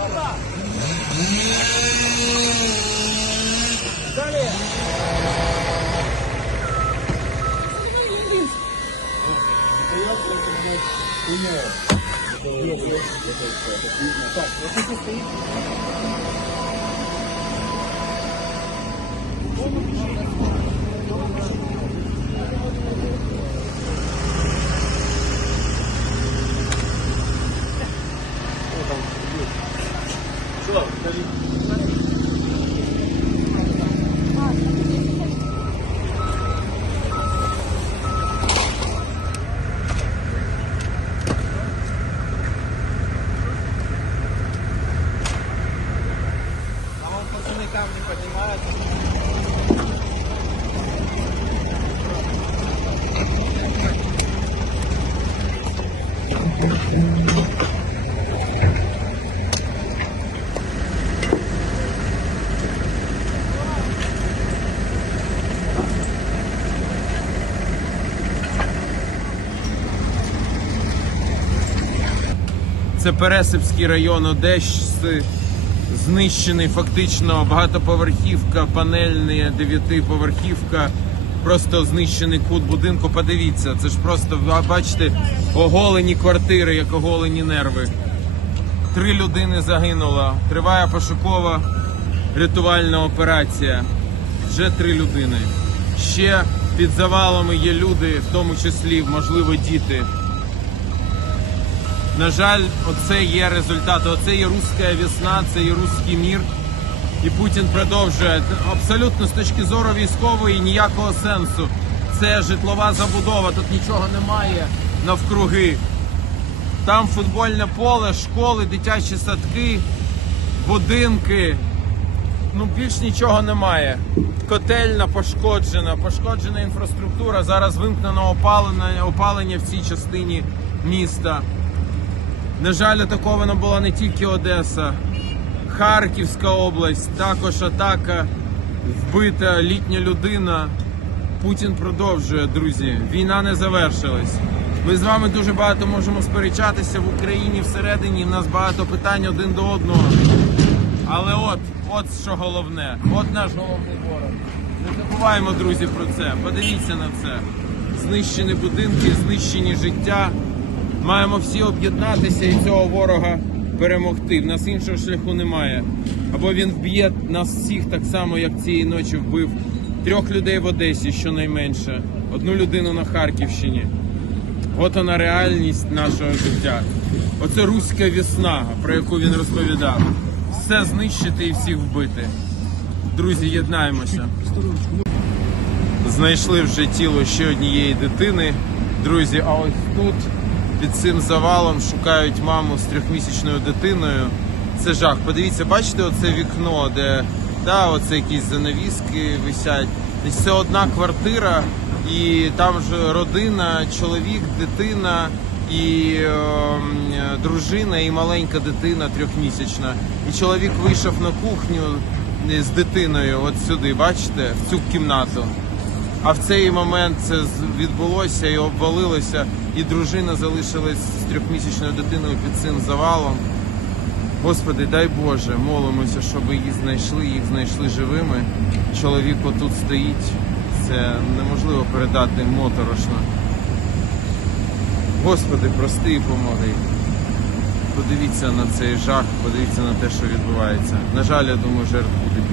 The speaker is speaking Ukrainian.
Далі. Так, ось тут стоїть. Що, скажіть? А вон Це Пересипський район Одещі, знищений фактично багатоповерхівка, панельна дев'ятиповерхівка, просто знищений кут будинку. Подивіться, це ж просто бачите, оголені квартири, як оголені нерви. Три людини загинуло. Триває пошукова рятувальна операція. Вже три людини. Ще під завалами є люди, в тому числі, можливо, діти. На жаль, оце є результати. Оце є руська весна, це є руський мір. І Путін продовжує абсолютно з точки зору військової ніякого сенсу. Це житлова забудова, тут нічого немає навкруги. Там футбольне поле, школи, дитячі садки, будинки. Ну, більш нічого немає. Котельна пошкоджена, пошкоджена інфраструктура. Зараз вимкнено опалення, опалення в цій частині міста. На жаль, атакована була не тільки Одеса, Харківська область, також атака, вбита літня людина. Путін продовжує, друзі. Війна не завершилась. Ми з вами дуже багато можемо сперечатися в Україні всередині. В нас багато питань один до одного. Але от, от що головне, от наш головний ворог. Не забуваємо, друзі, про це. Подивіться на це. Знищені будинки, знищені життя. Маємо всі об'єднатися і цього ворога перемогти. В нас іншого шляху немає. Або він вб'є нас всіх так само, як цієї ночі вбив трьох людей в Одесі, щонайменше, одну людину на Харківщині. От вона реальність нашого життя. Оце руська весна, про яку він розповідав. Все знищити і всіх вбити. Друзі, єднаємося. Знайшли вже тіло ще однієї дитини. Друзі, а ось тут під цим завалом шукають маму з трьохмісячною дитиною. Це жах. Подивіться, бачите оце вікно, де да, оце якісь занавіски висять. Це одна квартира, і там ж родина, чоловік, дитина і е, дружина, і маленька дитина трьохмісячна. І чоловік вийшов на кухню з дитиною, от сюди, бачите, в цю кімнату. А в цей момент це відбулося і обвалилося, і дружина залишилась з трьохмісячною дитиною під цим завалом. Господи, дай Боже, молимося, щоб їх знайшли, їх знайшли живими. Чоловік отут стоїть. Це неможливо передати моторошно. Господи, прости і помоги. Подивіться на цей жах, подивіться на те, що відбувається. На жаль, я думаю, жертв буде